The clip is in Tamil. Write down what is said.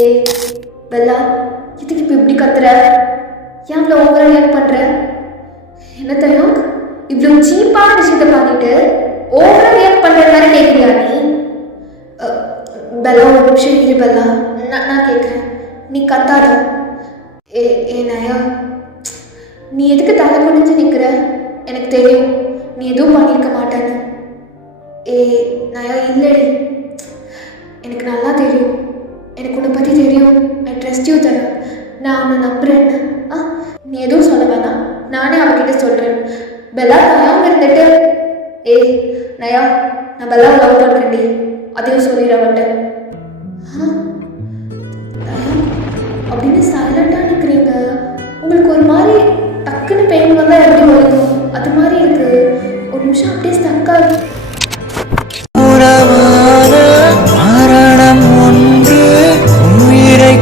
ஏய் பெல்லா, இதுக்கு இப்போ இப்படி கத்துற? ஏன் இவ்வளோ ஓவரா ரியாக்ட் பண்ற? என்ன தெரியும், இவ்வளோ சீப்பான விஷயத்த பண்ணிட்டு ஓவரா ரியாக்ட் பண்ற மாதிரி கேட்குறியா நீ? பெல்லா ஒரு நிமிஷம் இரு பெல்லா, நான் கேட்குறேன், நீ கத்தாத. ஏ நயா, நீ எதுக்கு தலை குனிஞ்சு நிற்கிற? எனக்கு தெரியும் நீ எதுவும் பண்ணியிருக்க மாட்டேன்னு. ஏ நயா இல்லடி, எனக்கு நல்லா தெரியும், எனக்கு உன்னை பற்றி தெரியும். ஐ ட்ரஸ்ட் யூ தர, நான் அவனை நம்புறேன்னு. நீ எதுவும் சொல்ல வேணாம், நானே அவகிட்ட சொல்கிறேன். பெல்லா நயாவும் இருந்துட்டு, ஏய் நயா, நான் பெல்லாவை லவ் பண்ணுறேன்டி, அதையும் சொல்லிடுற அவட்ட. அப்படின்னு சைலண்டாக நிற்கிறீங்க. உங்களுக்கு ஒரு மாதிரி டக்குன்னு பெயின் வந்தால் எப்படி வரும் அது மாதிரி இருக்கு. ஒரு நிமிஷம் அப்படியே ஸ்டக்காக. மரணம் ஒன்று உயிரை